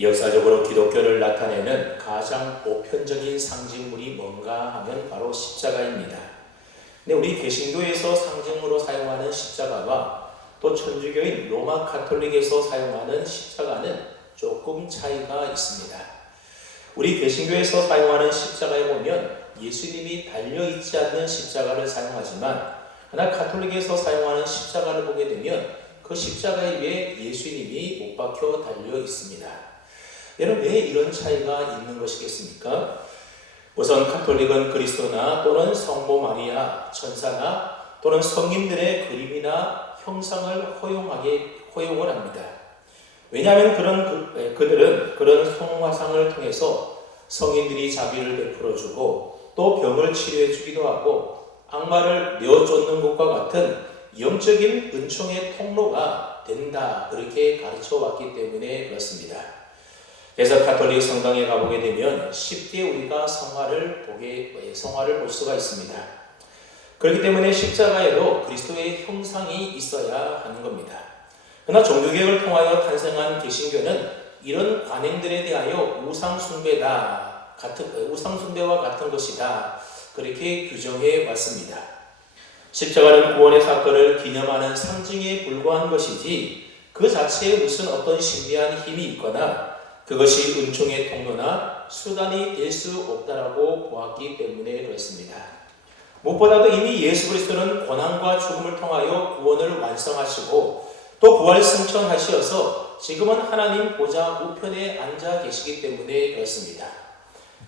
역사적으로 기독교를 나타내는 가장 보편적인 상징물이 뭔가 하면 바로 십자가입니다. 근데 우리 개신교에서 상징으로 사용하는 십자가와 또 천주교인 로마 가톨릭에서 사용하는 십자가는 조금 차이가 있습니다. 우리 개신교에서 사용하는 십자가에 보면 예수님이 달려있지 않는 십자가를 사용하지만, 하나 가톨릭에서 사용하는 십자가를 보게 되면 그 십자가 위에 예수님이 못 박혀 달려 있습니다. 여러분, 왜 이런 차이가 있는 것이겠습니까? 우선 가톨릭은 그리스도나 또는 성모 마리아, 천사나 또는 성인들의 그림이나 형상을 허용을 합니다. 왜냐하면 그들은 그런 성화상을 통해서 성인들이 자비를 베풀어주고 또 병을 치료해주기도 하고 악마를 내어쫓는 것과 같은 영적인 은총의 통로가 된다, 그렇게 가르쳐 왔기 때문에 그렇습니다. 그래서 가톨릭 성당에 가보게 되면 쉽게 우리가 성화를 볼 수가 있습니다. 그렇기 때문에 십자가에도 그리스도의 형상이 있어야 하는 겁니다. 그러나 종교개혁을 통하여 탄생한 개신교는 이런 관행들에 대하여 우상숭배와 같은 것이다, 그렇게 규정해 왔습니다. 십자가는 구원의 사건을 기념하는 상징에 불과한 것이지 그 자체에 무슨 어떤 신비한 힘이 있거나 그것이 은총의 통로나 수단이 될 수 없다라고 보았기 때문에 그렇습니다. 무엇보다도 이미 예수 그리스도는 고난과 죽음을 통하여 구원을 완성하시고 또 부활 승천하시어서 지금은 하나님 보좌 우편에 앉아 계시기 때문에 그렇습니다.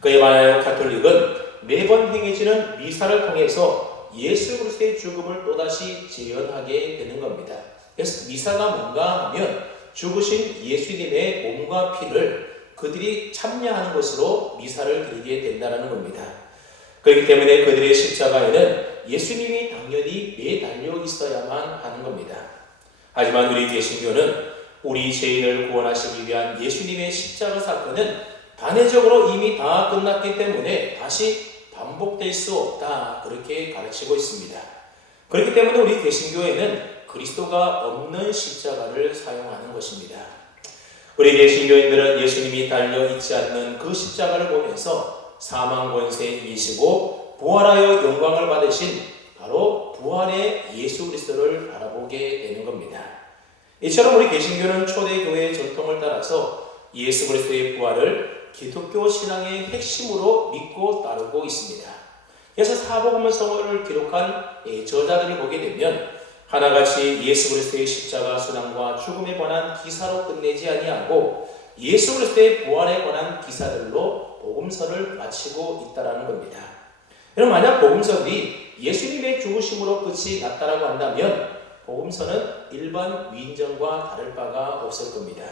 그에 반하여 가톨릭은 매번 행해지는 미사를 통해서 예수 그리스도의 죽음을 또다시 재현하게 되는 겁니다. 그래서 미사가 뭔가 하면 죽으신 예수님의 몸과 피를 그들이 참여하는 것으로 미사를 드리게 된다는 겁니다. 그렇기 때문에 그들의 십자가에는 예수님이 당연히 매달려 있어야만 하는 겁니다. 하지만 우리 개신교는 우리 죄인을 구원하시기 위한 예수님의 십자가 사건은 단회적으로 이미 다 끝났기 때문에 다시 반복될 수 없다, 그렇게 가르치고 있습니다. 그렇기 때문에 우리 개신교에는 그리스도가 없는 십자가를 사용하는 것입니다. 우리 개신교인들은 예수님이 달려 있지 않는 그 십자가를 보면서 사망 권세에 이기시고 부활하여 영광을 받으신 바로 부활의 예수 그리스도를 바라보게 되는 겁니다. 이처럼 우리 개신교는 초대교회의 전통을 따라서 예수 그리스도의 부활을 기독교 신앙의 핵심으로 믿고 따르고 있습니다. 그래서 사복음서를 기록한 저자들을 보게 되면 하나같이 예수 그리스도의 십자가 순환과 죽음에 관한 기사로 끝내지 아니하고 예수 그리스도의 부활에 관한 기사들로 복음서를 마치고 있다라는 겁니다. 여러분, 만약 복음서들이 예수님의 죽으심으로 끝이 났다라고 한다면 복음서는 일반 위인전과 다를 바가 없을 겁니다.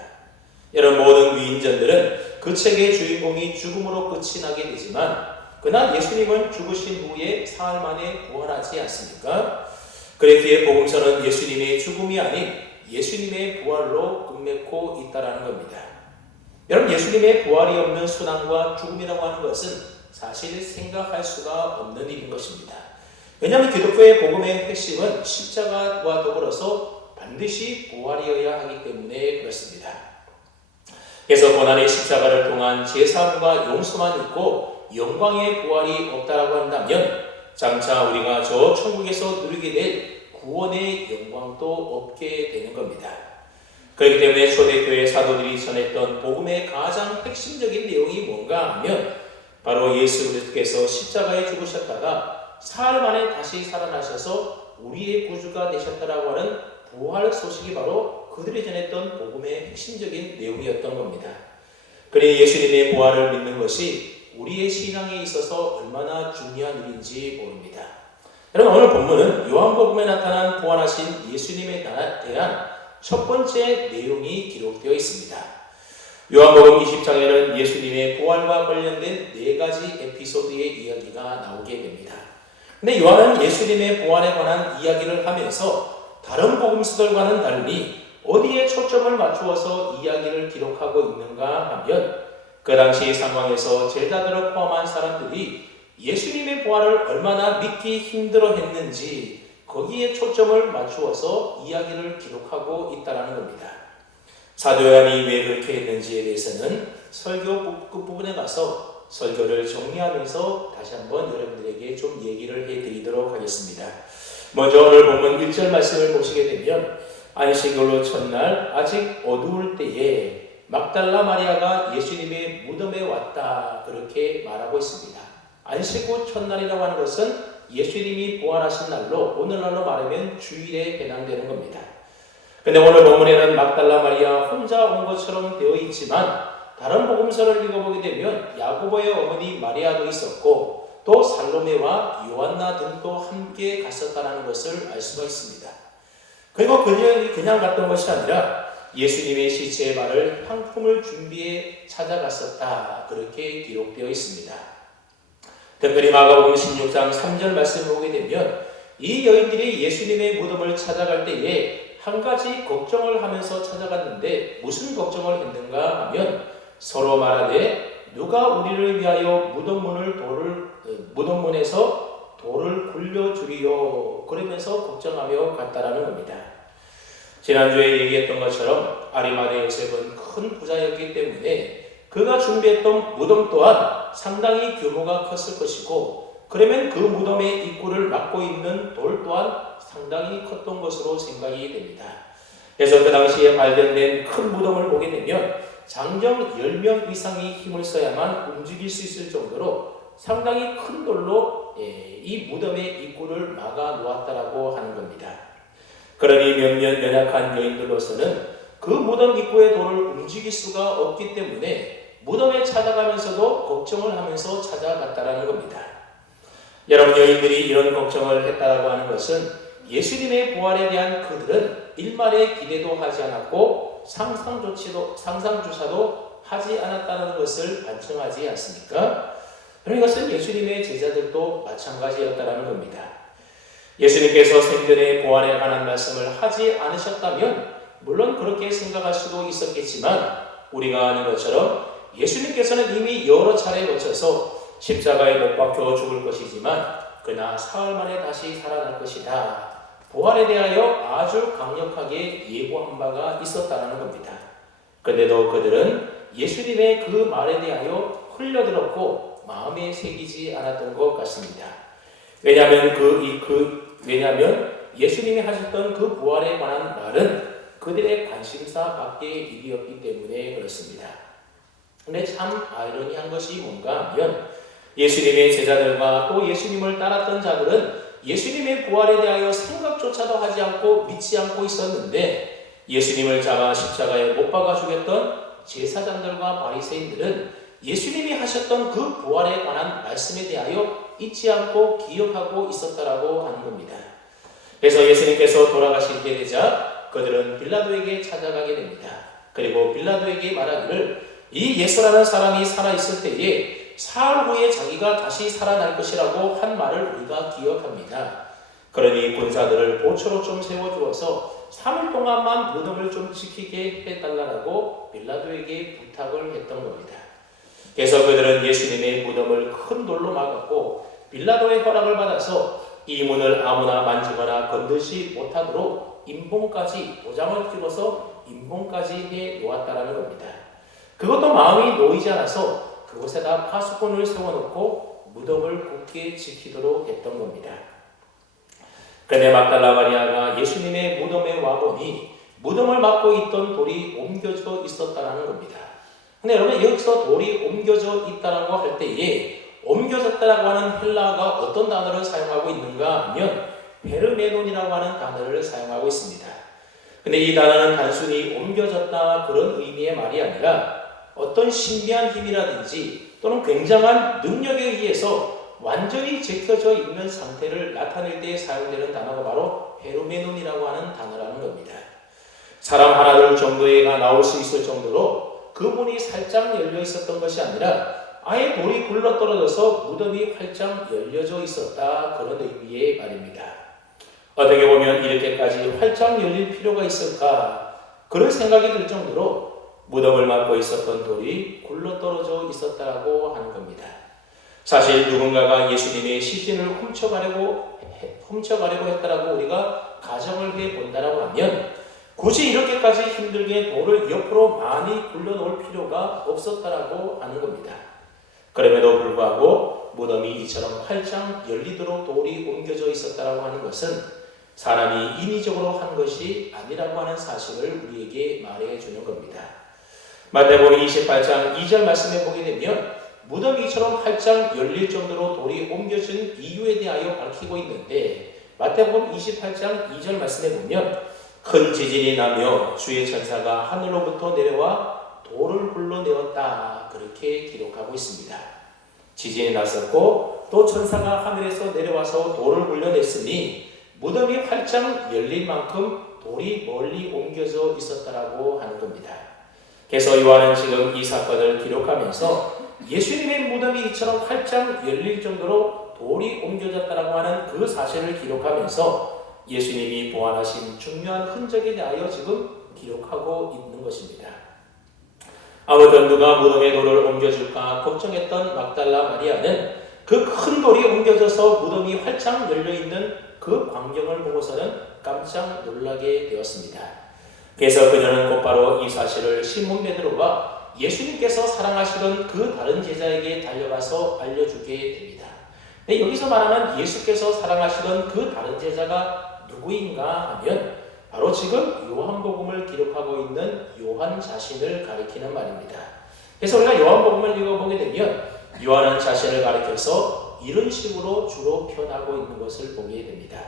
여러분, 모든 위인전들은 그 책의 주인공이 죽음으로 끝이 나게 되지만 그러나 예수님은 죽으신 후에 사흘 만에 부활하지 않습니까? 그랬기에 복음서는 예수님의 죽음이 아닌 예수님의 부활로 끝맺고 있다는 겁니다. 여러분, 예수님의 부활이 없는 순환과 죽음이라고 하는 것은 사실 생각할 수가 없는 일인 것입니다. 왜냐하면 기독교의 복음의 핵심은 십자가와 더불어서 반드시 부활이어야 하기 때문에 그렇습니다. 그래서 고난의 십자가를 통한 제사함과 용서만 있고 영광의 부활이 없다라고 한다면 장차 우리가 저 천국에서 누리게 될 구원의 영광도 없게 되는 겁니다. 그렇기 때문에 초대교회 사도들이 전했던 복음의 가장 핵심적인 내용이 뭔가 하면 바로 예수 그리스도께서 십자가에 죽으셨다가 사흘 만에 다시 살아나셔서 우리의 구주가 되셨다라고 하는 부활 소식이 바로 그들이 전했던 복음의 핵심적인 내용이었던 겁니다. 그러니 예수님의 부활을 믿는 것이 우리의 신앙에 있어서 얼마나 중요한 일인지 모릅니다. 여러분, 오늘 본문은 요한복음에 나타난 부활하신 예수님에 대한 첫 번째 내용이 기록되어 있습니다. 요한복음 20장에는 예수님의 부활과 관련된 4가지 에피소드의 이야기가 나오게 됩니다. 근데 요한은 예수님의 부활에 관한 이야기를 하면서 다른 복음서들과는 달리 어디에 초점을 맞추어서 이야기를 기록하고 있는가 하면 그 당시 상황에서 제자들을 포함한 사람들이 예수님의 부활을 얼마나 믿기 힘들어 했는지 거기에 초점을 맞추어서 이야기를 기록하고 있다는 겁니다. 사도 요한이 왜 그렇게 했는지에 대해서는 설교 끝부분에 가서 설교를 정리하면서 다시 한번 여러분들에게 좀 얘기를 해드리도록 하겠습니다. 먼저 오늘 본문 1절 말씀을 보시게 되면 안식일로 첫날 아직 어두울 때에 막달라 마리아가 예수님의 무덤에 왔다 그렇게 말하고 있습니다. 안식 후 첫날이라고 하는 것은 예수님이 부활하신 날로 오늘날로 말하면 주일에 해당되는 겁니다. 근데 오늘 본문에는 막달라 마리아 혼자 온 것처럼 되어 있지만 다른 복음서를 읽어보게 되면 야고보의 어머니 마리아도 있었고 또 살로메와 요한나 등도 함께 갔었다는 것을 알 수가 있습니다. 그리고 그녀이 그냥 갔던 것이 아니라 예수님의 시체의 발을 향품을 준비해 찾아갔었다 그렇게 기록되어 있습니다. 특별히 마가복음 16장 3절 말씀을 보게 되면 이 여인들이 예수님의 무덤을 찾아갈 때에 한 가지 걱정을 하면서 찾아갔는데 무슨 걱정을 했는가 하면 서로 말하되 누가 우리를 위하여 무덤문에서 돌을 굴려주리요 그러면서 걱정하며 갔다라는 겁니다. 지난주에 얘기했던 것처럼 아리마대 요셉은 큰 부자였기 때문에 그가 준비했던 무덤 또한 상당히 규모가 컸을 것이고 그러면 그 무덤의 입구를 막고 있는 돌 또한 상당히 컸던 것으로 생각이 됩니다. 그래서 그 당시에 발견된 큰 무덤을 보게 되면 장정 10명 이상이 힘을 써야만 움직일 수 있을 정도로 상당히 큰 돌로 이 무덤의 입구를 막아 놓았다라고 하는 겁니다. 그러니 몇몇 연약한 여인들로서는 그 무덤 입구의 돌을 움직일 수가 없기 때문에 무덤에 찾아가면서도 걱정을 하면서 찾아갔다라는 겁니다. 여러분, 여인들이 이런 걱정을 했다라고 하는 것은 예수님의 부활에 대한 그들은 일말의 기대도 하지 않았고 상상조차도 하지 않았다는 것을 반증하지 않습니까? 그런 것은 예수님의 제자들도 마찬가지였다라는 겁니다. 예수님께서 생전에 부활에 관한 말씀을 하지 않으셨다면 물론 그렇게 생각할 수도 있었겠지만 우리가 아는 것처럼 예수님께서는 이미 여러 차례 거쳐서 십자가에 못 박혀 죽을 것이지만 그러나 사흘 만에 다시 살아날 것이다. 부활에 대하여 아주 강력하게 예고한 바가 있었다는 겁니다. 그런데도 그들은 예수님의 그 말에 대하여 흘려들었고 마음에 새기지 않았던 것 같습니다. 왜냐하면 예수님이 하셨던 그 부활에 관한 말은 그들의 관심사 밖의 일이었기 때문에 그렇습니다. 근데 참 아이러니한 것이 뭔가 하면 예수님의 제자들과 또 예수님을 따랐던 자들은 예수님의 부활에 대하여 생각조차도 하지 않고 믿지 않고 있었는데 예수님을 잡아 십자가에 못 박아 죽였던 제사장들과 바리새인들은 예수님이 하셨던 그 부활에 관한 말씀에 대하여 잊지 않고 기억하고 있었다라고 하는 겁니다. 그래서 예수님께서 돌아가시게 되자 그들은 빌라도에게 찾아가게 됩니다. 그리고 빌라도에게 말하기를 이 예수라는 사람이 살아있을 때에 사흘 후에 자기가 다시 살아날 것이라고 한 말을 우리가 기억합니다. 그러니 군사들을 보초로 좀 세워주어서 3일 동안만 무덤을 좀 지키게 해달라고 빌라도에게 부탁을 했던 겁니다. 그래서 그들은 예수님의 무덤을 큰 돌로 막았고 빌라도의 허락을 받아서 이 문을 아무나 만지거나 건드지 못하도록 인봉까지 도장을 찍어서 인봉까지 해 놓았다라는 겁니다. 그것도 마음이 놓이지 않아서 그곳에다 파수꾼을 세워놓고 무덤을 굳게 지키도록 했던 겁니다. 그런데 막달라 마리아가 예수님의 무덤에 와보니 무덤을 막고 있던 돌이 옮겨져 있었다는 겁니다. 근데 여러분 여기서 돌이 옮겨져 있다고 할 때에 옮겨졌다라고 하는 헬라어가 어떤 단어를 사용하고 있는가 하면 베르메논이라고 하는 단어를 사용하고 있습니다. 근데 이 단어는 단순히 옮겨졌다 그런 의미의 말이 아니라 어떤 신비한 힘이라든지 또는 굉장한 능력에 의해서 완전히 제껴져 있는 상태를 나타낼 때 사용되는 단어가 바로 베르메논이라고 하는 단어라는 겁니다. 사람 하나 둘 정도가 나올 수 있을 정도로 그 문이 살짝 열려 있었던 것이 아니라 아예 돌이 굴러떨어져서 무덤이 활짝 열려져 있었다 그런 의미의 말입니다. 어떻게 보면 이렇게까지 활짝 열릴 필요가 있을까 그런 생각이 들 정도로 무덤을 막고 있었던 돌이 굴러떨어져 있었다고 하는 겁니다. 사실 누군가가 예수님의 시신을 훔쳐가려고 했다라고 우리가 가정을 해본다라고 하면 굳이 이렇게까지 힘들게 돌을 옆으로 많이 굴려놓을 필요가 없었다라고 하는 겁니다. 그럼에도 불구하고 무덤이 이처럼 활짝 열리도록 돌이 옮겨져 있었다라고 하는 것은 사람이 인위적으로 한 것이 아니라고 하는 사실을 우리에게 말해주는 겁니다. 마태복음 28장 2절 말씀에 보게 되면 무덤이 이처럼 활짝 열릴 정도로 돌이 옮겨진 이유에 대하여 밝히고 있는데, 마태복음 28장 2절 말씀에 보면 큰 지진이 나며 주의 천사가 하늘로부터 내려와 돌을 굴러내었다, 그렇게 기록하고 있습니다. 지진이 났었고 또 천사가 하늘에서 내려와서 돌을 굴려냈으니 무덤이 활짝 열릴 만큼 돌이 멀리 옮겨져 있었다라고 하는 겁니다. 그래서 요한은 지금 이 사건을 기록하면서 예수님의 무덤이 이처럼 활짝 열릴 정도로 돌이 옮겨졌다라고 하는 그 사실을 기록하면서 예수님이 부활하신 중요한 흔적에 대하여 지금 기록하고 있는 것입니다. 아무튼 누가 무덤에 돌을 옮겨줄까 걱정했던 막달라 마리아는 그 큰 돌이 옮겨져서 무덤이 활짝 열려있는 그 광경을 보고서는 깜짝 놀라게 되었습니다. 그래서 그녀는 곧바로 이 사실을 시몬 베드로와 예수님께서 사랑하시던 그 다른 제자에게 달려가서 알려주게 됩니다. 근데 여기서 말하는 예수께서 사랑하시던 그 다른 제자가 누구인가 하면 바로 지금 요한복음을 기록하고 있는 요한 자신을 가리키는 말입니다. 그래서 우리가 요한복음을 읽어보게 되면 요한은 자신을 가리켜서 이런 식으로 주로 표현하고 있는 것을 보게 됩니다.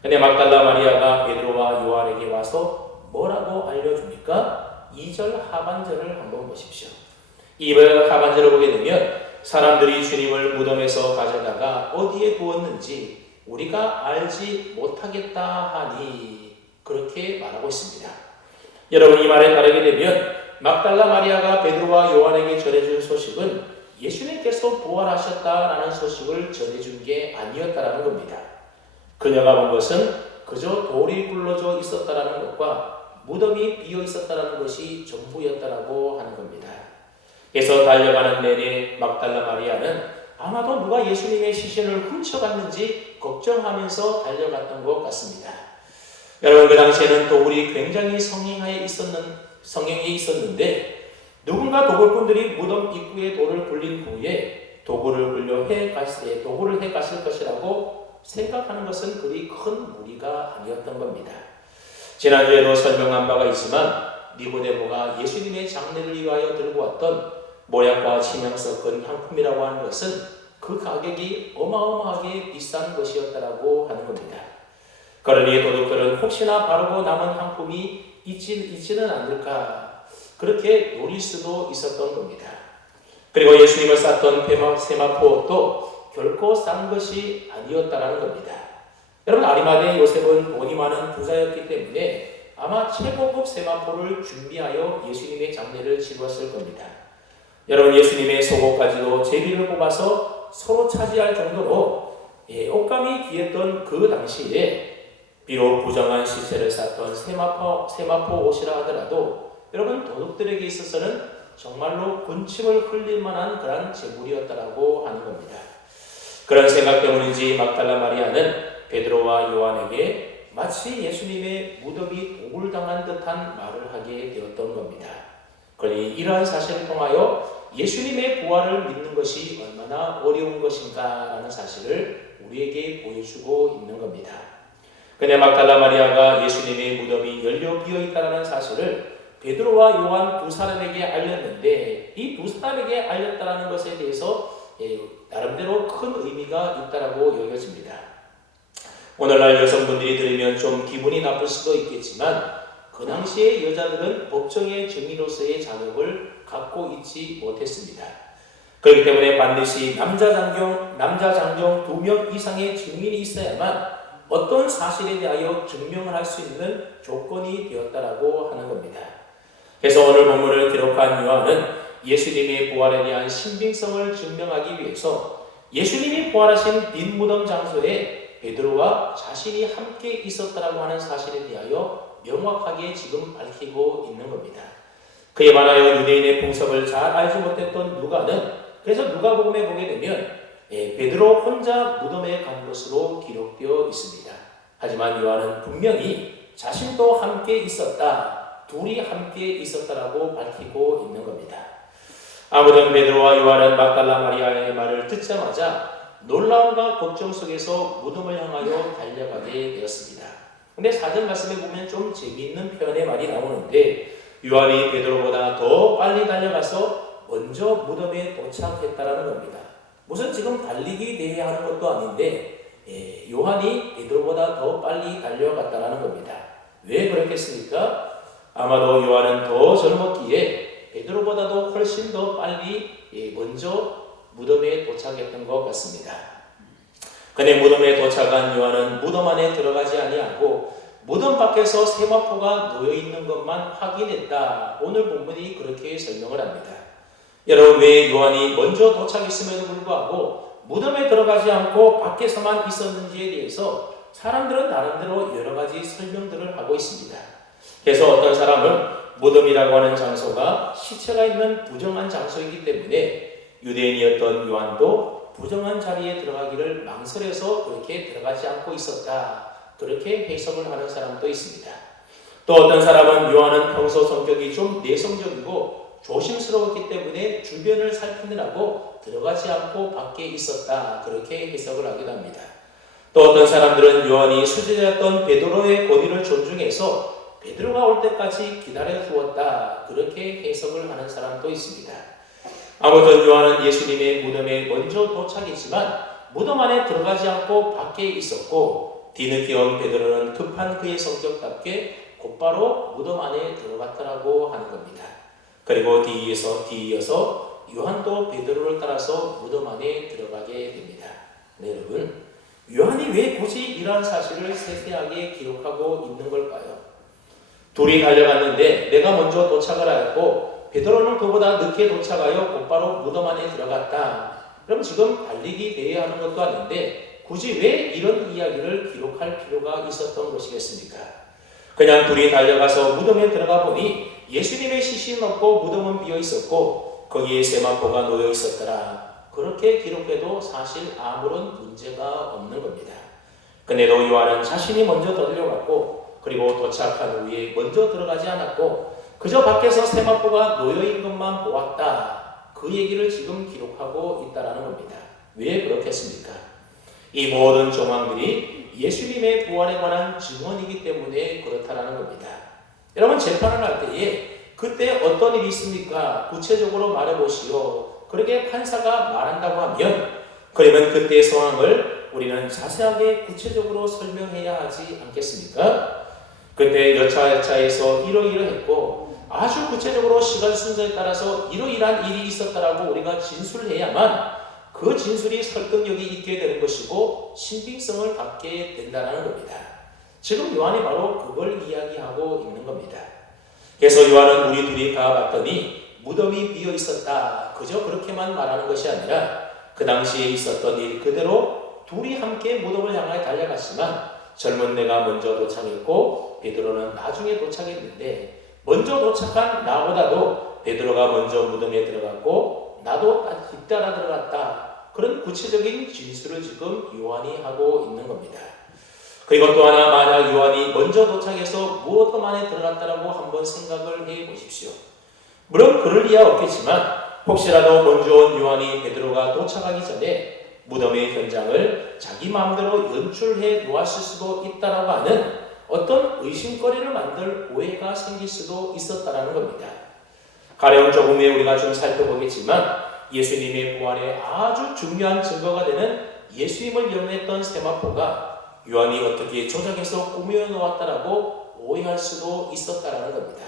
근데 막달라 마리아가 베드로와 요한에게 와서 뭐라고 알려줍니까? 2절 하반절을 한번 보십시오. 2절 하반절을 보게 되면 사람들이 주님을 무덤에서 가져다가 어디에 두었는지 우리가 알지 못하겠다 하니, 그렇게 말하고 있습니다. 여러분, 이 말에 따르게 되면 막달라 마리아가 베드로와 요한에게 전해준 소식은 예수님께서 부활하셨다라는 소식을 전해준 게 아니었다라는 겁니다. 그녀가 본 것은 그저 돌이 굴러져 있었다라는 것과 무덤이 비어 있었다라는 것이 전부였다라고 하는 겁니다. 그래서 달려가는 내내 막달라 마리아는 아마도 누가 예수님의 시신을 훔쳐갔는지 걱정하면서 달려갔던 것 같습니다. 여러분, 그 당시에는 도굴이 굉장히 성행해 있었는데 누군가 도굴꾼들이 무덤 입구에 돌을 굴린 후에 도굴을 해 갔을 것이라고 생각하는 것은 그리 큰 무리가 아니었던 겁니다. 지난주에도 설명한 바가 있지만 니고데모가 예수님의 장례를 위하여 들고 왔던 모략과 침향 섞은 향품이라고 하는 것은 그 가격이 어마어마하게 비싼 것이었다라고 하는 겁니다. 그러니 도둑들은 혹시나 바르고 남은 향품이 있지는 않을까, 그렇게 노릴 수도 있었던 겁니다. 그리고 예수님을 쌌던 세마포도 결코 싼 것이 아니었다라는 겁니다. 여러분, 아리마대 요셉은 돈이 많은 부자였기 때문에 아마 최고급 세마포를 준비하여 예수님의 장례를 치루었을 겁니다. 여러분, 예수님의 속옷까지도 제비를 뽑아서 서로 차지할 정도로 옷감이 귀했던 그 당시에 비록 부정한 시체를 쌌던 세마포 옷이라 하더라도 여러분, 도둑들에게 있어서는 정말로 군침을 흘릴 만한 그런 재물이었다라고 하는 겁니다. 그런 생각 때문인지 막달라 마리아는 베드로와 요한에게 마치 예수님의 무덤이 도굴당한 듯한 말을 하게 되었던 겁니다. 그러니 이러한 사실을 통하여 예수님의 부활을 믿는 것이 얼마나 어려운 것인가라는 사실을 우리에게 보여주고 있는 겁니다. 근데 막달라 마리아가 예수님의 무덤이 열려 비어 있다는 사실을 베드로와 요한 두 사람에게 알렸는데, 이 두 사람에게 알렸다는 것에 대해서 나름대로 큰 의미가 있다라고 여겨집니다. 오늘날 여성분들이 들으면 좀 기분이 나쁠 수도 있겠지만 그 당시의 여자들은 법정의 증인으로서의 자격을 갖고 있지 못했습니다. 그렇기 때문에 반드시 남자 장정 2명 이상의 증인이 있어야만 어떤 사실에 대하여 증명을 할 수 있는 조건이 되었다라고 하는 겁니다. 그래서 오늘 본문을 기록한 요한은 예수님의 부활에 대한 신빙성을 증명하기 위해서 예수님이 부활하신 빈 무덤 장소에 베드로와 자신이 함께 있었다라고 하는 사실에 대하여 명확하게 지금 밝히고 있는 겁니다. 그에 반하여 유대인의 풍습을 잘 알지 못했던 누가는, 그래서 누가복음에 보게 되면 베드로 혼자 무덤에 간 것으로 기록되어 있습니다. 하지만 요한은 분명히 자신도 함께 있었다. 둘이 함께 있었다라고 밝히고 있는 겁니다. 아무튼 베드로와 요한은 막달라 마리아의 말을 듣자마자 놀라움과 걱정 속에서 무덤을 향하여 달려가게 되었습니다. 근데 사전 말씀에 보면 좀 재미있는 표현의 말이 나오는데 요한이 베드로보다 더 빨리 달려가서 먼저 무덤에 도착했다라는 겁니다. 무슨 지금 달리기 대회 하는 것도 아닌데 요한이 베드로보다 더 빨리 달려갔다라는 겁니다. 왜 그렇겠습니까? 아마도 요한은 더 젊었기에 베드로보다도 훨씬 더 빨리 먼저 무덤에 도착했던 것 같습니다. 그런데 무덤에 도착한 요한은 무덤 안에 들어가지 아니하고 무덤 밖에서 세마포가 놓여있는 것만 확인했다. 오늘 본문이 그렇게 설명을 합니다. 여러분, 왜 요한이 먼저 도착했음에도 불구하고 무덤에 들어가지 않고 밖에서만 있었는지에 대해서 사람들은 나름대로 여러 가지 설명들을 하고 있습니다. 그래서 어떤 사람은 무덤이라고 하는 장소가 시체가 있는 부정한 장소이기 때문에 유대인이었던 요한도 부정한 자리에 들어가기를 망설여서 그렇게 들어가지 않고 있었다. 그렇게 해석을 하는 사람도 있습니다. 또 어떤 사람은 요한은 평소 성격이 좀 내성적이고 조심스러웠기 때문에 주변을 살피느라고 들어가지 않고 밖에 있었다. 그렇게 해석을 하기도 합니다. 또 어떤 사람들은 요한이 수제자였던 베드로의 권위를 존중해서 베드로가 올 때까지 기다려 주었다. 그렇게 해석을 하는 사람도 있습니다. 아무튼 요한은 예수님의 무덤에 먼저 도착했지만 무덤 안에 들어가지 않고 밖에 있었고 뒤늦게 온 베드로는 급한 그의 성격답게 곧바로 무덤 안에 들어갔다라고 하는 겁니다. 그리고 뒤이어서 요한도 베드로를 따라서 무덤 안에 들어가게 됩니다. 네, 여러분, 요한이 왜 굳이 이러한 사실을 세세하게 기록하고 있는 걸까요? 둘이 달려갔는데 내가 먼저 도착을 하였고 베드로는 그보다 늦게 도착하여 곧바로 무덤 안에 들어갔다. 그럼 지금 달리기 대회하는 것도 아닌데 굳이 왜 이런 이야기를 기록할 필요가 있었던 것이겠습니까? 그냥 둘이 달려가서 무덤에 들어가 보니 예수님의 시신은 없고 무덤은 비어 있었고 거기에 세마포가 놓여 있었더라. 그렇게 기록해도 사실 아무런 문제가 없는 겁니다. 근데도 요한은 자신이 먼저 달려갔고 그리고 도착한 후에 먼저 들어가지 않았고 그저 밖에서 세마포가 놓여있는 것만 보았다. 그 얘기를 지금 기록하고 있다는 겁니다. 왜 그렇겠습니까? 이 모든 정황들이 예수님의 부활에 관한 증언이기 때문에 그렇다는 겁니다. 여러분, 재판을 할 때에 그때 어떤 일이 있습니까? 구체적으로 말해보시오. 그렇게 판사가 말한다고 하면 그러면 그때의 상황을 우리는 자세하게 구체적으로 설명해야 하지 않겠습니까? 그때 여차여차해서 이러이러했고 아주 구체적으로 시간 순서에 따라서 이러이러한 일이 있었다라고 우리가 진술을 해야만 그 진술이 설득력이 있게 되는 것이고 신빙성을 갖게 된다는 겁니다. 지금 요한이 바로 그걸 이야기하고 있는 겁니다. 그래서 요한은 우리 둘이 가봤더니 무덤이 비어 있었다. 그저 그렇게만 말하는 것이 아니라 그 당시에 있었던 일 그대로 둘이 함께 무덤을 향해 달려갔지만 젊은 내가 먼저 도착했고 베드로는 나중에 도착했는데 먼저 도착한 나보다도 베드로가 먼저 무덤에 들어갔고 나도 뒤따라 들어갔다. 그런 구체적인 진술을 지금 요한이 하고 있는 겁니다. 그리고 또 하나, 만약 요한이 먼저 도착해서 무덤 안에 들어갔다라고 한번 생각을 해 보십시오. 물론 그럴 리야 없겠지만 혹시라도 먼저 온 요한이 베드로가 도착하기 전에 무덤의 현장을 자기 마음대로 연출해 놓았을 수도 있다라고 하는 어떤 의심거리를 만들 오해가 생길 수도 있었다라는 겁니다. 가령 조금 후에 우리가 좀 살펴보겠지만 예수님의 부활에 아주 중요한 증거가 되는 예수님을 연했던 세마포가 요한이 어떻게 조작해서 꾸며 놓았다라고 오해할 수도 있었다라는 겁니다.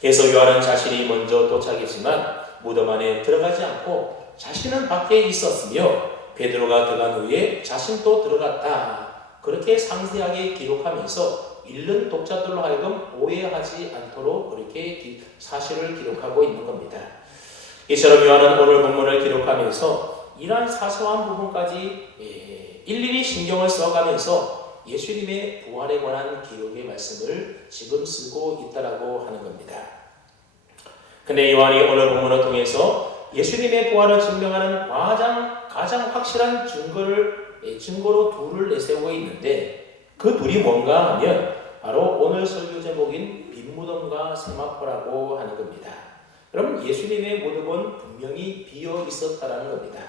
그래서 요한은 자신이 먼저 도착했지만 무덤 안에 들어가지 않고 자신은 밖에 있었으며 베드로가 들어간 후에 자신도 들어갔다. 그렇게 상세하게 기록하면서 읽는 독자들로 하여금 오해하지 않도록 그렇게 사실을 기록하고 있는 겁니다. 이처럼 요한은 오늘 본문을 기록하면서 이러한 사소한 부분까지 일일이 신경을 써가면서 예수님의 부활에 관한 기록의 말씀을 지금 쓰고 있다라고 하는 겁니다. 근데 요한이 오늘 본문을 통해서 예수님의 부활을 증명하는 가장 확실한 증거로 둘을 내세우고 있는데 그 둘이 뭔가 하면 바로 오늘 설교 제목인 빈무덤과 세마포라고 하는 겁니다. 그럼 예수님의 무덤은 분명히 비어 있었다라는 겁니다.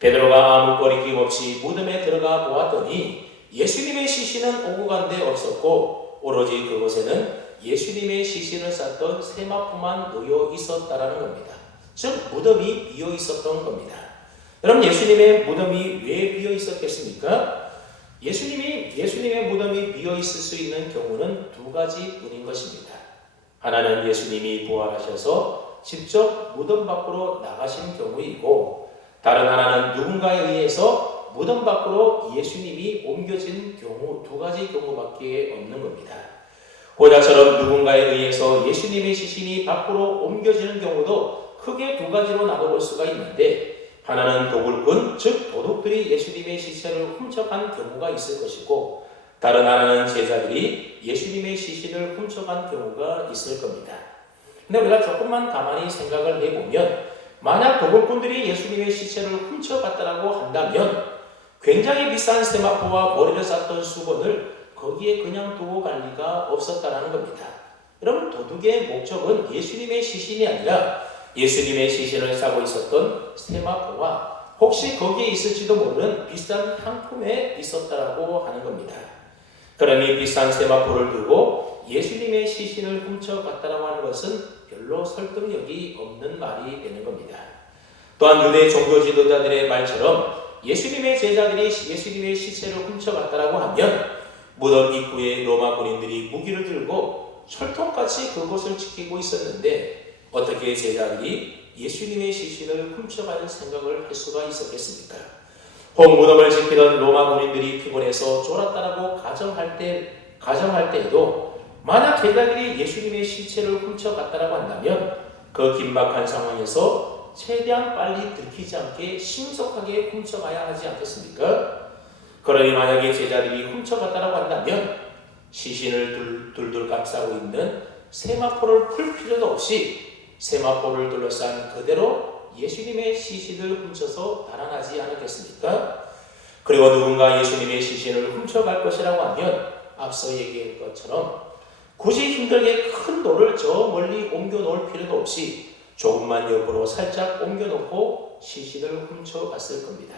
베드로가 아무 거리낌 없이 무덤에 들어가 보았더니 예수님의 시신은 오고 간 데 없었고 오로지 그곳에는 예수님의 시신을 쌌던 세마포만 놓여 있었다라는 겁니다. 즉 무덤이 비어 있었던 겁니다. 그럼 예수님의 무덤이 왜 비어 있었겠습니까? 예수님의 무덤이 비어 있을 수 있는 경우는 두 가지 뿐인 것입니다. 하나는 예수님이 부활하셔서 직접 무덤 밖으로 나가신 경우이고, 다른 하나는 누군가에 의해서 무덤 밖으로 예수님이 옮겨진 경우, 두 가지 경우밖에 없는 겁니다. 고자처럼 누군가에 의해서 예수님의 시신이 밖으로 옮겨지는 경우도 크게 두 가지로 나눠볼 수가 있는데, 하나는 도굴꾼, 즉 도둑들이 예수님의 시체를 훔쳐간 경우가 있을 것이고, 다른 하나는 제자들이 예수님의 시신을 훔쳐간 경우가 있을 겁니다. 근데 우리가 조금만 가만히 생각을 해보면, 만약 도굴꾼들이 예수님의 시체를 훔쳐갔다라고 한다면 굉장히 비싼 세마포와 머리를 쌌던 수건을 거기에 그냥 두고 갈 리가 없었다라는 겁니다. 그럼 도둑의 목적은 예수님의 시신이 아니라 예수님의 시신을 싸고 있었던 세마포와 혹시 거기에 있을지도 모르는 비싼 향품에 있었다라고 하는 겁니다. 그러니 비싼 세마포를 두고 예수님의 시신을 훔쳐갔다라고 하는 것은 별로 설득력이 없는 말이 되는 겁니다. 또한 유대 종교 지도자들의 말처럼 예수님의 제자들이 예수님의 시체를 훔쳐갔다라고 하면 무덤 입구에 로마 군인들이 무기를 들고 철통같이 그곳을 지키고 있었는데 어떻게 제자들이 예수님의 시신을 훔쳐갈 생각을 할 수가 있었겠습니까? 혹 무덤을 지키던 로마 군인들이 피곤해서 졸았다라고 가정할 때에도 만약 제자들이 예수님의 시체를 훔쳐갔다라고 한다면 그 긴박한 상황에서 최대한 빨리 들키지 않게 신속하게 훔쳐가야 하지 않겠습니까? 그러니 만약에 제자들이 훔쳐갔다라고 한다면 시신을 둘둘 감싸고 있는 세마포를 풀 필요도 없이 세마포를 둘러싼 그대로 예수님의 시신을 훔쳐서 달아나지 않았겠습니까? 그리고 누군가 예수님의 시신을 훔쳐갈 것이라고 하면 앞서 얘기한 것처럼 굳이 힘들게 큰 돌을 저 멀리 옮겨 놓을 필요도 없이 조금만 옆으로 살짝 옮겨 놓고 시신을 훔쳐갔을 겁니다.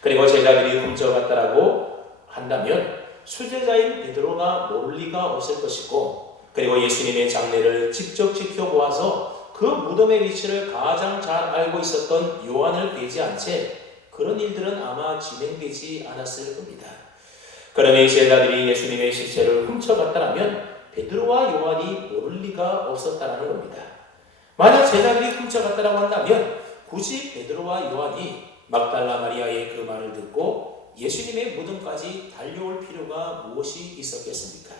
그리고 제자들이 훔쳐갔다라고 한다면 수제자인 베드로가 모를 리가 없을 것이고, 그리고 예수님의 장례를 직접 지켜보아서 그 무덤의 위치를 가장 잘 알고 있었던 요한을 배제한 채 그런 일들은 아마 진행되지 않았을 겁니다. 그러니 제자들이 예수님의 시체를 훔쳐갔다라면 베드로와 요한이 모를 리가 없었다라는 겁니다. 만약 제자들이 훔쳐갔다라고 한다면 굳이 베드로와 요한이 막달라 마리아의 그 말을 듣고 예수님의 무덤까지 달려올 필요가 무엇이 있었겠습니까?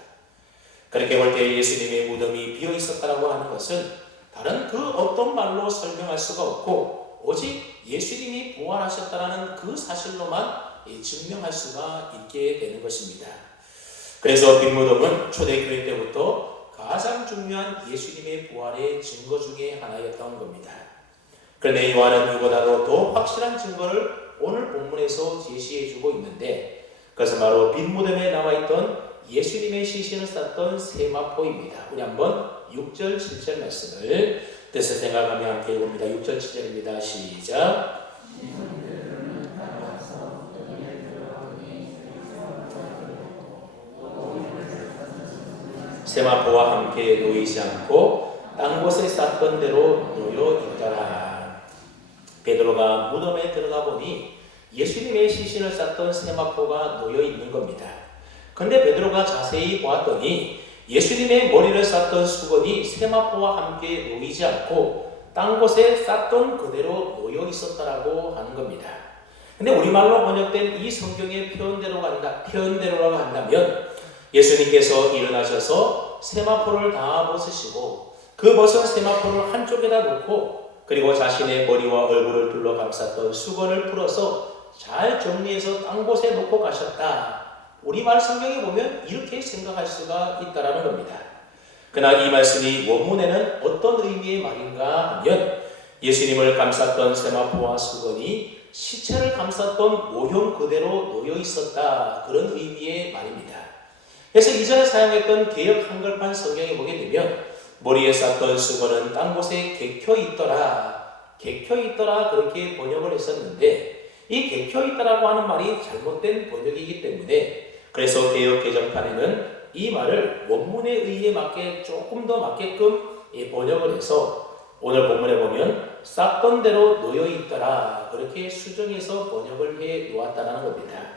그렇게 볼 때 예수님의 무덤이 비어 있었다라고 하는 것은 다른 그 어떤 말로 설명할 수가 없고 오직 예수님이 부활하셨다라는 그 사실로만 증명할 수가 있게 되는 것입니다. 그래서 빈무덤은 초대교회 때부터 가장 중요한 예수님의 부활의 증거 중에 하나였던 겁니다. 그런데 요한은 이보다도 더 확실한 증거를 오늘 본문에서 제시해주고 있는데 그것은 바로 빈무덤에 나와있던 예수님의 시신을 쌌던 세마포입니다. 우리 한번 6절 7절 말씀을 뜻을 생각하며 함께 읽어봅니다. 6절 7절입니다. 시작. 세마포와 함께 놓이지 않고 딴 곳에 쌌던 대로 놓여 있더라. 베드로가 무덤에 들어가 보니 예수님의 시신을 쌌던 세마포가 놓여 있는 겁니다. 그런데 베드로가 자세히 보았더니 예수님의 머리를 쌌던 수건이 세마포와 함께 놓이지 않고 딴 곳에 쌌던 그대로 놓여 있었다라고 하는 겁니다. 근데 우리말로 번역된 이 성경의 표현대로라고 한다면 예수님께서 일어나셔서 세마포를 다 벗으시고 그 벗은 세마포를 한쪽에다 놓고 그리고 자신의 머리와 얼굴을 둘러 감쌌던 수건을 풀어서 잘 정리해서 딴 곳에 놓고 가셨다. 우리말 성경에 보면 이렇게 생각할 수가 있다라는 겁니다. 그러나 이 말씀이 원문에는 어떤 의미의 말인가 하면 예수님을 감쌌던 세마포와 수건이 시체를 감쌌던 모형 그대로 놓여 있었다. 그런 의미의 말입니다. 그래서 이전에 사용했던 개역 한글판 성경에 보게 되면 머리에 쌌던 수건은 딴 곳에 개켜 있더라 그렇게 번역을 했었는데, 이 개켜 있더라고 하는 말이 잘못된 번역이기 때문에 그래서 개역 개정판에는 이 말을 원문의 의의에 맞게 조금 더 맞게끔 번역을 해서 오늘 본문에 보면 쌌던 대로 놓여 있더라 그렇게 수정해서 번역을 해 놓았다는 겁니다.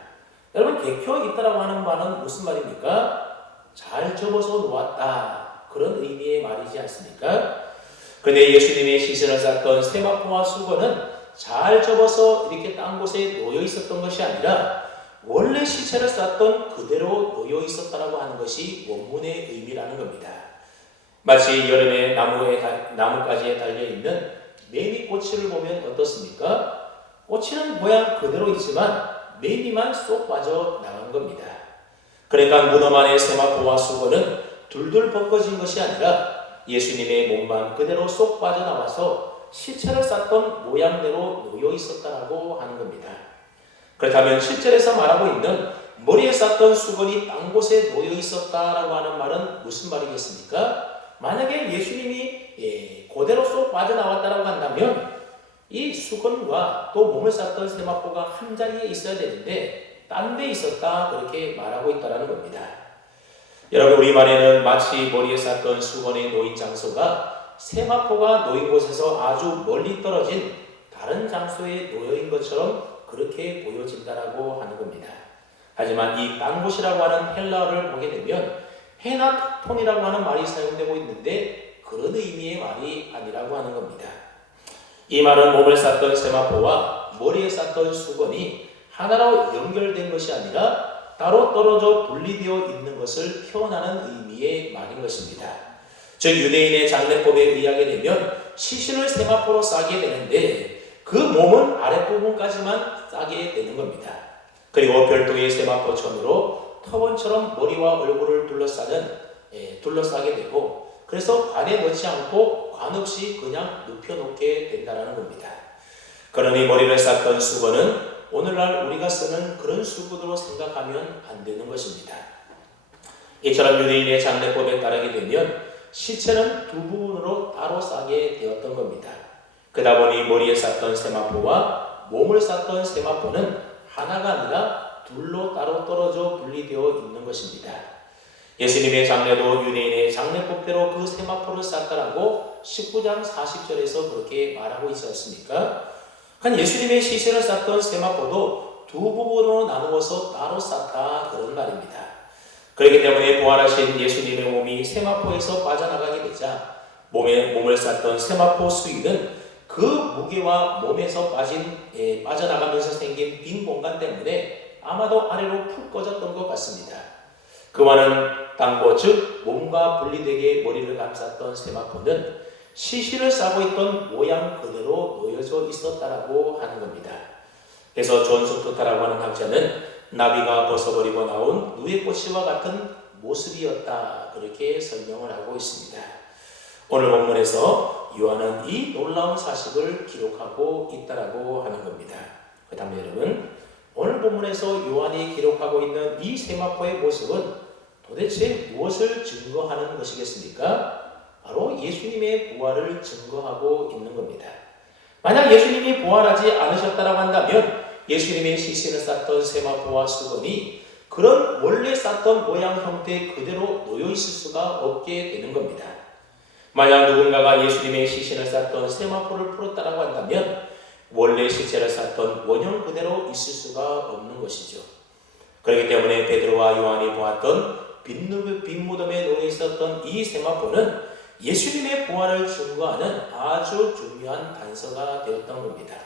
여러분, 개켜 있더라고 하는 말은 무슨 말입니까? 잘 접어서 놓았다 그런 의미의 말이지 않습니까? 그런데 예수님의 시신을 쌌던 세마포와 수건은 잘 접어서 이렇게 딴 곳에 놓여 있었던 것이 아니라 원래 시체를 쌌던 그대로 놓여 있었다라고 하는 것이 원문의 의미라는 겁니다. 마치 여름에 나무가지에 달려있는 매미꼬치를 보면 어떻습니까? 꼬치는 모양 그대로 있지만 매미만 쏙 빠져나간 겁니다. 그러니까 무덤 안의 세마포와 수건은 둘둘 벗겨진 것이 아니라 예수님의 몸만 그대로 쏙 빠져나와서 시체를 쌌던 모양대로 놓여 있었다라고 하는 겁니다. 그렇다면 7절에서 말하고 있는 머리에 쌌던 수건이 딴 곳에 놓여 있었다라고 하는 말은 무슨 말이겠습니까? 만약에 예수님이 그대로 쏙 빠져나왔다라고 한다면 이 수건과 또 몸을 쌌던 세마포가 한 자리에 있어야 되는데 딴 데 있었다 그렇게 말하고 있다는 겁니다. 여러분, 우리말에는 마치 머리에 쌌던 수건의 놓인 장소가 세마포가 놓인 곳에서 아주 멀리 떨어진 다른 장소에 놓여인 것처럼 그렇게 보여진다라고 하는 겁니다. 하지만 이 딴 곳이라고 하는 헬라어를 보게 되면 헤나톤이라고 하는 말이 사용되고 있는데 그런 의미의 말이 아니라고 하는 겁니다. 이 말은 몸을 쌌던 세마포와 머리에 쌌던 수건이 하나로 연결된 것이 아니라 따로 떨어져 분리되어 있는 것을 표현하는 의미의 말인 것입니다. 즉 유대인의 장례법에 의하게 되면 시신을 세마포로 싸게 되는데 그 몸은 아랫부분까지만 싸게 되는 겁니다. 그리고 별도의 세마포천으로 터번처럼 머리와 얼굴을 둘러싸게 되고 그래서 관에 넣지 않고 관 없이 그냥 눕혀놓게 된다는 겁니다. 그러니 머리를 쌌던 수건은 오늘날 우리가 쓰는 그런 수건으로 생각하면 안 되는 것입니다. 이처럼 유대인의 장례법에 따르게 되면 시체는 두 부분으로 따로 싸게 되었던 겁니다. 그러다 보니 머리에 쌌던 세마포와 몸을 쌌던 세마포는 하나가 아니라 둘로 따로 떨어져 분리되어 있는 것입니다. 예수님의 장례도 유대인의 장례법대로 그 세마포를 쌌다라고 19장 40절에서 그렇게 말하고 있지 않습니까? 예수님의 시신을 쌌던 세마포도 두 부분으로 나누어서 따로 쌌다 그런 말입니다. 그렇기 때문에 부활하신 예수님의 몸이 세마포에서 빠져나가게 되자 몸을 쌌던 세마포 수위는 그 무게와 몸에서 빠져나가면서 생긴 빈 공간 때문에 아마도 아래로 푹 꺼졌던 것 같습니다. 그와는 딴곳 즉 몸과 분리되게 머리를 감쌌던 세마포는 시신을 싸고 있던 모양 그대로 놓여져 있었다라고 하는 겁니다. 그래서 존 스투타라고 하는 학자는 나비가 벗어버리고 나온 누에 꼬치와 같은 모습이었다 그렇게 설명을 하고 있습니다. 오늘 본문에서 요한은 이 놀라운 사실을 기록하고 있다라고 하는 겁니다. 그 다음에 여러분, 오늘 본문에서 요한이 기록하고 있는 이 세마포의 모습은 도대체 무엇을 증거하는 것이겠습니까? 바로 예수님의 부활을 증거하고 있는 겁니다. 만약 예수님이 부활하지 않으셨다라고 한다면 예수님의 시신을 쌌던 세마포와 수건이 그런 원래 쌌던 모양 형태 그대로 놓여 있을 수가 없게 되는 겁니다. 만약 누군가가 예수님의 시신을 쌌던 세마포를 풀었다라고 한다면 원래 시체를 쌌던 원형 그대로 있을 수가 없는 것이죠. 그렇기 때문에 베드로와 요한이 보았던 빈 무덤에 놓여 있었던 이 세마포는 예수님의 부활을 증거하는 아주 중요한 단서가 되었던 겁니다.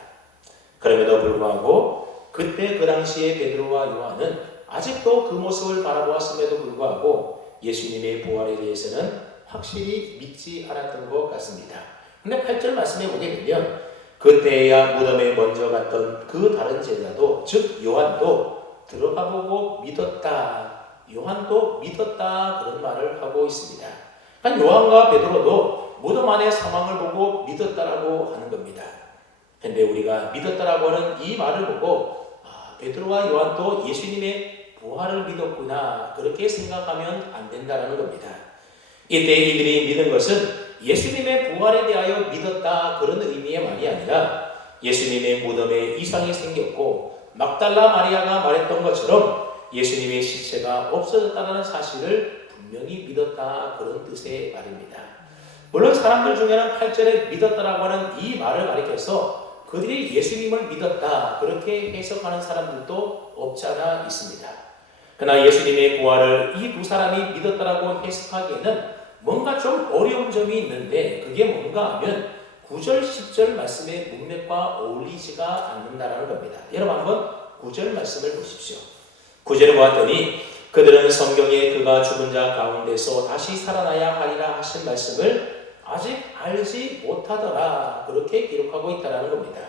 그럼에도 불구하고 그때 그 당시에 베드로와 요한은 아직도 그 모습을 바라보았음에도 불구하고 예수님의 부활에 대해서는 확실히 믿지 않았던 것 같습니다. 근데 8절 말씀에 보게 되면 그때야 무덤에 먼저 갔던 그 다른 제자도 즉 요한도 들어가 보고 믿었다. 요한도 믿었다 그런 말을 하고 있습니다. 요한과 베드로도 무덤 안의 상황을 보고 믿었다라고 하는 겁니다. 그런데 우리가 믿었다라고 하는 이 말을 보고 베드로와 요한도 예수님의 부활을 믿었구나 그렇게 생각하면 안 된다는 겁니다. 이때 이들이 믿은 것은 예수님의 부활에 대하여 믿었다 그런 의미의 말이 아니라 예수님의 무덤에 이상이 생겼고 막달라 마리아가 말했던 것처럼 예수님의 시체가 없어졌다는 사실을 분명히 믿었다 그런 뜻의 말입니다. 물론 사람들 중에는 8절에 믿었다라고 하는 이 말을 가리켜서 그들이 예수님을 믿었다 그렇게 해석하는 사람들도 없지 않아 있습니다. 그러나 예수님의 부활을 이 두 사람이 믿었다라고 해석하기에는 뭔가 좀 어려운 점이 있는데 그게 뭔가 하면 9절 10절 말씀의 문맥과 어울리지가 않는다라는 겁니다. 여러분 한번 9절 말씀을 보십시오. 9절을 보았더니 그들은 성경에 그가 죽은 자 가운데서 다시 살아나야 하리라 하신 말씀을 아직 알지 못하더라 그렇게 기록하고 있다는 겁니다.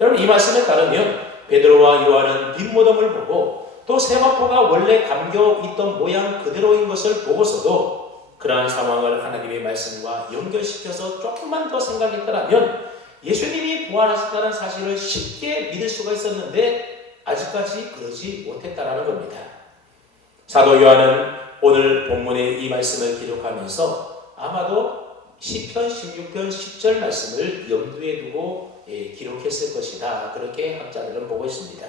여러분 이 말씀에 따르면 베드로와 요한은 빈 무덤을 보고 또 세마포가 원래 감겨 있던 모양 그대로인 것을 보고서도 그러한 상황을 하나님의 말씀과 연결시켜서 조금만 더 생각했더라면 예수님이 부활하셨다는 사실을 쉽게 믿을 수가 있었는데 아직까지 그러지 못했다라는 겁니다. 사도 요한은 오늘 본문의 이 말씀을 기록하면서 아마도 시편 16편 10절 말씀을 염두에 두고 기록했을 것이다 그렇게 학자들은 보고 있습니다.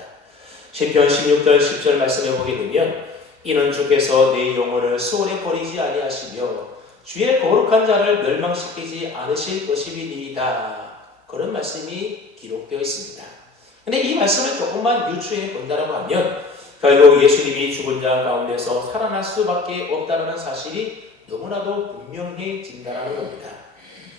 시편 16편 10절 말씀에 보게 되면 이는 주께서 내 영혼을 수월에 버리지 아니하시며 주의 거룩한 자를 멸망시키지 않으실 것이니이다 그런 말씀이 기록되어 있습니다. 그런데 이 말씀을 조금만 유추해 본다고 하면 결국 예수님이 죽은 자 가운데서 살아날 수밖에 없다는 사실이 너무나도 분명해진다는 겁니다.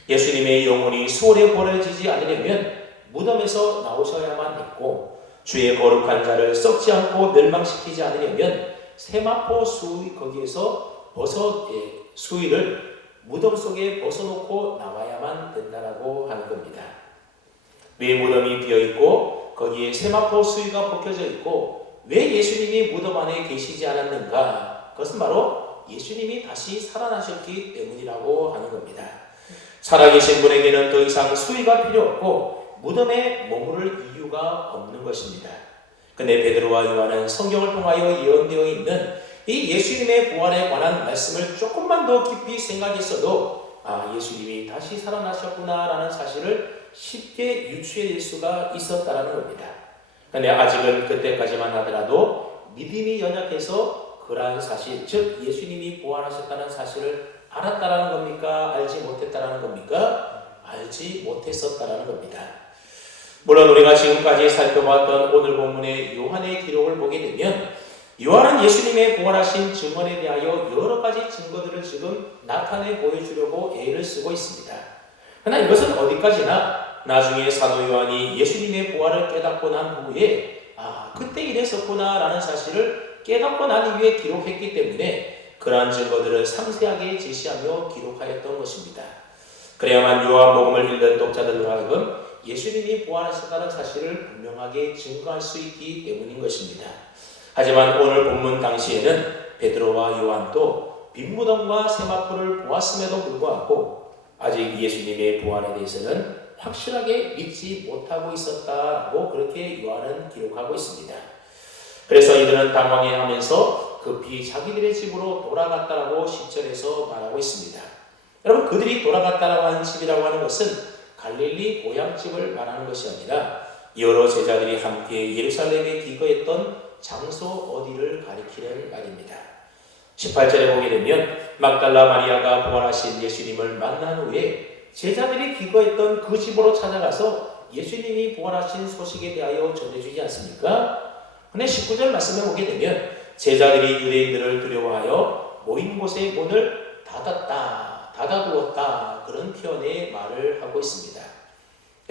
예수님의 영혼이 수월에 버려지지 않으려면 무덤에서 나오셔야만 했고 주의 거룩한 자를 썩지 않고 멸망시키지 않으려면 세마포 수의 거기에서 수의를 무덤 속에 벗어놓고 나와야만 된다라고 하는 겁니다. 왜 무덤이 비어있고 거기에 세마포 수의가 벗겨져 있고 왜 예수님이 무덤 안에 계시지 않았는가? 그것은 바로 예수님이 다시 살아나셨기 때문이라고 하는 겁니다. 살아계신 분에게는 더 이상 수의가 필요 없고 무덤에 머무를 이유가 없는 것입니다. 근데 베드로와 요한은 성경을 통하여 예언되어 있는 이 예수님의 부활에 관한 말씀을 조금만 더 깊이 생각했어도 예수님이 다시 살아나셨구나라는 사실을 쉽게 유추해낼 수가 있었다는 겁니다. 근데 아직은 그때까지만 하더라도 믿음이 연약해서 그러한 사실, 즉 예수님이 부활하셨다는 사실을 알았다라는 겁니까? 알지 못했다라는 겁니까? 알지 못했었다라는 겁니다. 물론 우리가 지금까지 살펴봤던 오늘 본문의 요한의 기록을 보게 되면 요한은 예수님의 부활하신 증언에 대하여 여러 가지 증거들을 지금 나타내 보여주려고 애를 쓰고 있습니다. 그러나 이것은 어디까지나 나중에 사도 요한이 예수님의 부활을 깨닫고 난 후에 그때 이랬었구나 라는 사실을 깨닫고 난 이후에 기록했기 때문에 그러한 증거들을 상세하게 제시하며 기록하였던 것입니다. 그래야만 요한복음을 읽는 독자들로 하여금 예수님이 부활하셨다는 사실을 분명하게 증거할 수 있기 때문인 것입니다. 하지만 오늘 본문 당시에는 베드로와 요한도 빈무덤과 세마포를 보았음에도 불구하고 아직 예수님의 부활에 대해서는 확실하게 믿지 못하고 있었다라고 그렇게 요한은 기록하고 있습니다. 그래서 이들은 당황해하면서 급히 자기들의 집으로 돌아갔다라고 10절에서 말하고 있습니다. 여러분 그들이 돌아갔다라고 하는 집이라고 하는 것은 갈릴리 고향집을 말하는 것이 아니라 여러 제자들이 함께 예루살렘에 기거했던 장소 어디를 가리키는 말입니다. 18절에 보게 되면 막달라 마리아가 부활하신 예수님을 만난 후에 제자들이 기거했던 그 집으로 찾아가서 예수님이 부활하신 소식에 대하여 전해주지 않습니까? 근데 19절 말씀에 보게 되면 제자들이 유대인들을 두려워하여 모인 곳의 문을 닫아두었다 그런 표현의 말을 하고 있습니다.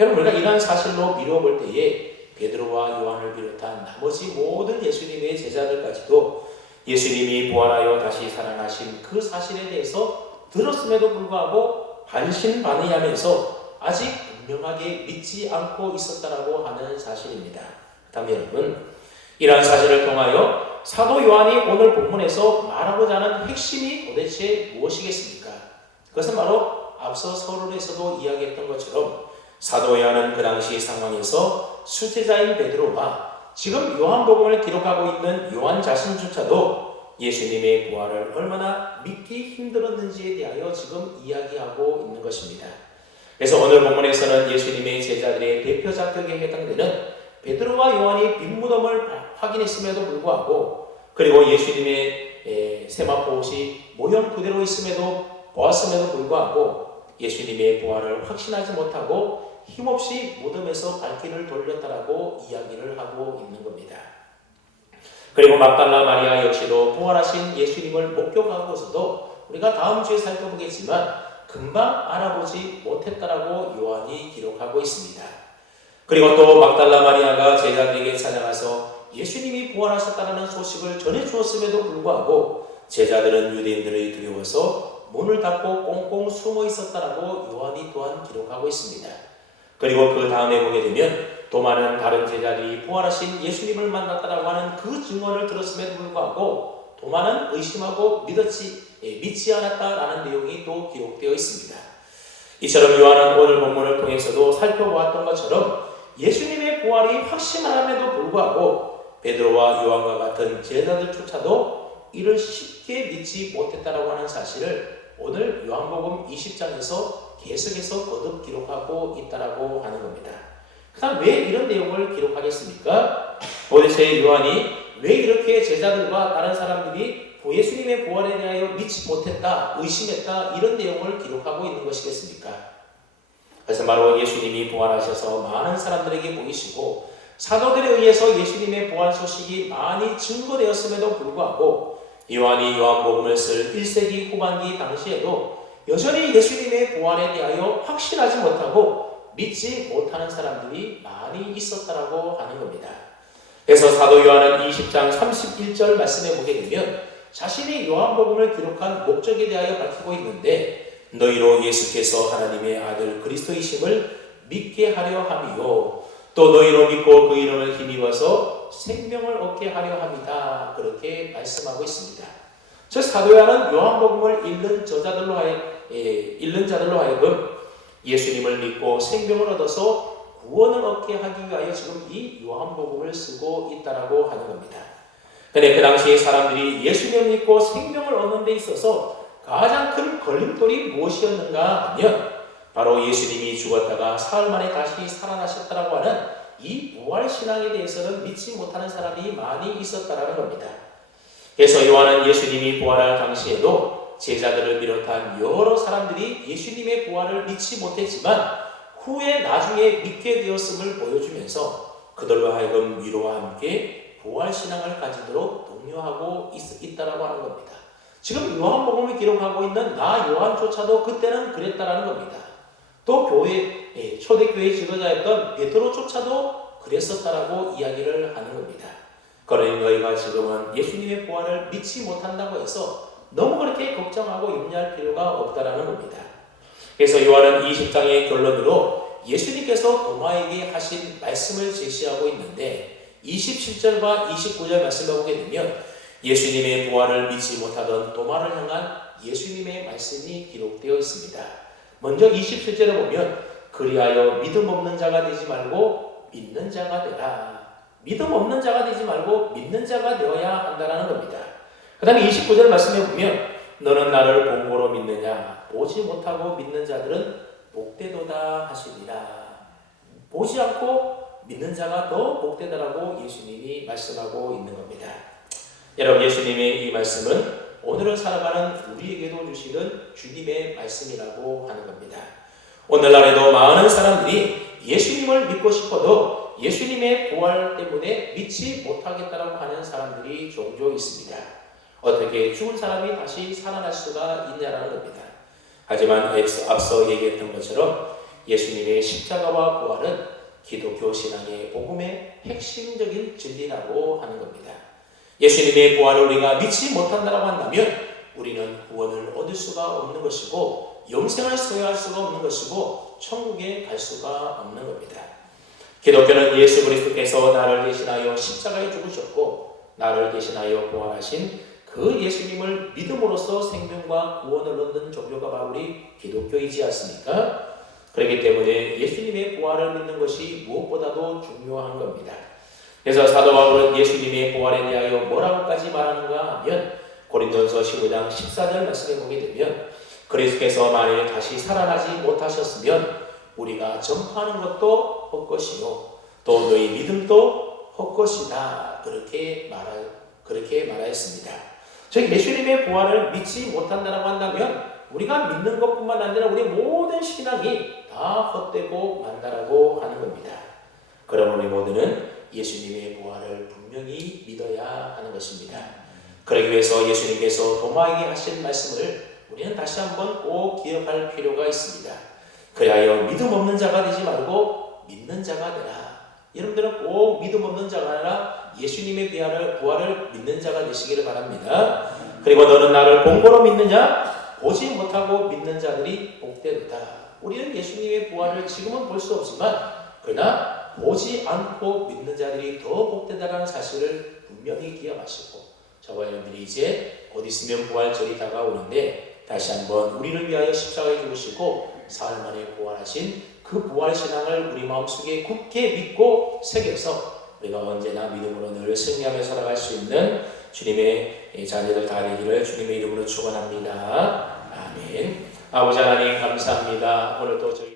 여러분 우리가 이러한 사실로 미뤄볼 때에 베드로와 요한을 비롯한 나머지 모든 예수님의 제자들까지도 예수님이 부활하여 다시 살아나신 그 사실에 대해서 들었음에도 불구하고 반신반의하면서 아직 분명하게 믿지 않고 있었다라고 하는 사실입니다. 다음에 여러분 이러한 사실을 통하여 사도 요한이 오늘 본문에서 말하고자 하는 핵심이 도대체 무엇이겠습니까? 그것은 바로 앞서 서론에서도 이야기했던 것처럼 사도 요한은 그 당시 상황에서 수제자인 베드로와 지금 요한복음을 기록하고 있는 요한 자신조차도 예수님의 부활을 얼마나 믿기 힘들었는지에 대하여 지금 이야기하고 있는 것입니다. 그래서 오늘 본문에서는 예수님의 제자들의 대표 자격에 해당되는 베드로와 요한이 빈무덤을 확인했음에도 불구하고, 그리고 예수님의 세마포 옷이 모형 그대로 있음에도 보았음에도 불구하고 예수님의 부활을 확신하지 못하고 힘없이 무덤에서 발길을 돌렸다라고 이야기를 하고 있는 겁니다. 그리고 막달라 마리아 역시도 부활하신 예수님을 목격하고서도 우리가 다음 주에 살펴보겠지만 금방 알아보지 못했다라고 요한이 기록하고 있습니다. 그리고 또 막달라 마리아가 제자들에게 찾아가서 예수님이 부활하셨다는 소식을 전해주었음에도 불구하고 제자들은 유대인들이 두려워서 문을 닫고 꽁꽁 숨어 있었다라고 요한이 또한 기록하고 있습니다. 그리고 그 다음에 보게 되면 또 많은 다른 제자들이 부활하신 예수님을 만났다라고 하는 그 증언을 들었음에도 불구하고 도마는 의심하고 믿지 않았다라는 내용이 또 기록되어 있습니다. 이처럼 요한은 오늘 본문을 통해서도 살펴보았던 것처럼 예수님의 부활이 확신함에도 불구하고 베드로와 요한과 같은 제자들조차도 이를 쉽게 믿지 못했다라고 하는 사실을 오늘 요한복음 20장에서 계속해서 거듭 기록하고 있다라고 하는 겁니다. 그다음 왜 이런 내용을 기록하겠습니까? 도대체 요한이 왜 이렇게 제자들과 다른 사람들이 예수님의 부활에 대하여 믿지 못했다, 의심했다 이런 내용을 기록하고 있는 것이겠습니까? 그래서 바로 예수님이 부활하셔서 많은 사람들에게 보이시고 사도들에 의해서 예수님의 부활 소식이 많이 증거되었음에도 불구하고 요한이 요한복음을 쓸 1세기 후반기 당시에도 여전히 예수님의 부활에 대하여 확신하지 못하고 믿지 못하는 사람들이 많이 있었다라고 하는 겁니다. 그래서 사도 요한은 20장 31절 말씀에 보게 되면 자신이 요한복음을 기록한 목적에 대하여 밝히고 있는데 너희로 예수께서 하나님의 아들 그리스도이심을 믿게 하려 함이요 또 너희로 믿고 그 이름을 힘입어서 생명을 얻게 하려 합니다. 그렇게 말씀하고 있습니다. 즉 사도 요한은 요한복음을 읽는 자들로 하여금 예수님을 믿고 생명을 얻어서 구원을 얻게 하기 위하여 지금 이 요한복음을 쓰고 있다라고 하는 겁니다. 그런데 그 당시에 사람들이 예수님을 믿고 생명을 얻는 데 있어서 가장 큰 걸림돌이 무엇이었는가 하면 바로 예수님이 죽었다가 사흘 만에 다시 살아나셨다라고 하는 이 부활신앙에 대해서는 믿지 못하는 사람이 많이 있었다라는 겁니다. 그래서 요한은 예수님이 부활할 당시에도 제자들을 비롯한 여러 사람들이 예수님의 부활을 믿지 못했지만 후에 나중에 믿게 되었음을 보여주면서 그들로 하여금 위로와 함께 부활신앙을 가지도록 독려하고 있다라고 하는 겁니다. 지금 요한복음을 기록하고 있는 나 요한조차도 그때는 그랬다라는 겁니다. 또 초대교회 지도자였던 베드로조차도 그랬었다라고 이야기를 하는 겁니다. 그러니 너희가 지금은 예수님의 부활을 믿지 못한다고 해서 너무 그렇게 걱정하고 염려할 필요가 없다라는 겁니다. 그래서 요한은 20장의 결론으로 예수님께서 도마에게 하신 말씀을 제시하고 있는데 27절과 29절 말씀을 보게 되면 예수님의 부활을 믿지 못하던 도마를 향한 예수님의 말씀이 기록되어 있습니다. 먼저 27절에 보면 그리하여 믿음 없는 자가 되지 말고 믿는 자가 되라. 믿음 없는 자가 되지 말고 믿는 자가 되어야 한다는 겁니다. 그 다음에 29절 말씀에 보면 너는 나를 본고로 믿느냐 보지 못하고 믿는 자들은 복되도다 하시니라. 보지 않고 믿는 자가 더 복되다라고 예수님이 말씀하고 있는 겁니다. 여러분 예수님의 이 말씀은 오늘을 살아가는 우리에게도 주시는 주님의 말씀이라고 하는 겁니다. 오늘날에도 많은 사람들이 예수님을 믿고 싶어도 예수님의 부활 때문에 믿지 못하겠다라고 하는 사람들이 종종 있습니다. 어떻게 죽은 사람이 다시 살아날 수가 있냐라는 겁니다. 하지만 앞서 얘기했던 것처럼 예수님의 십자가와 부활은 기독교 신앙의 복음의 핵심적인 진리라고 하는 겁니다. 예수님의 부활을 우리가 믿지 못한다고 한다면 우리는 구원을 얻을 수가 없는 것이고 영생을 소유할 수가 없는 것이고 천국에 갈 수가 없는 겁니다. 기독교는 예수 그리스도께서 나를 대신하여 십자가에 죽으셨고 나를 대신하여 부활하신 그 예수님을 믿음으로써 생명과 구원을 얻는 종교가 바로 우리 기독교이지 않습니까? 그렇기 때문에 예수님의 부활을 믿는 것이 무엇보다도 중요한 겁니다. 그래서 사도 바울은 예수님의 부활에 대하여 뭐라고까지 말하는가 하면 고린도전서 15장 14절 말씀에 보게 되면 그리스도께서 만일 다시 살아나지 못하셨으면 우리가 전파하는 것도 헛것이요 또 너희 믿음도 헛것이다 그렇게 말하였습니다. 즉 예수님의 부활을 믿지 못한다고 한다면 우리가 믿는 것뿐만 아니라 우리 모든 신앙이 다 헛되고 만다라고 하는 겁니다. 그러므로 우리 모두는 예수님의 부활을 분명히 믿어야 하는 것입니다. 그러기 위해서 예수님께서 도마에게 하신 말씀을 우리는 다시 한번 꼭 기억할 필요가 있습니다. 그리하여 믿음 없는 자가 되지 말고 믿는 자가 되라. 여러분들은 꼭 믿음 없는 자가 아니라 예수님의 부활을 믿는 자가 되시기를 바랍니다. 그리고 너는 나를 본고로 믿느냐? 보지 못하고 믿는 자들이 복되도다. 우리는 예수님의 부활을 지금은 볼 수 없지만 그러나 보지 않고 믿는 자들이 더 복되다라는 사실을 분명히 기억하시고 저와 여러분들이 이제 곧 있으면 부활절이 다가오는데 다시 한번 우리를 위하여 십자가에 죽으시고 사흘 만에 부활하신 그 부활신앙을 우리 마음속에 굳게 믿고 새겨서 우리가 언제나 믿음으로 늘 승리하며 살아갈 수 있는 주님의 자녀들 다 되기를 주님의 이름으로 축원합니다. 아멘. 아버지 하나님 감사합니다. 오늘도 저희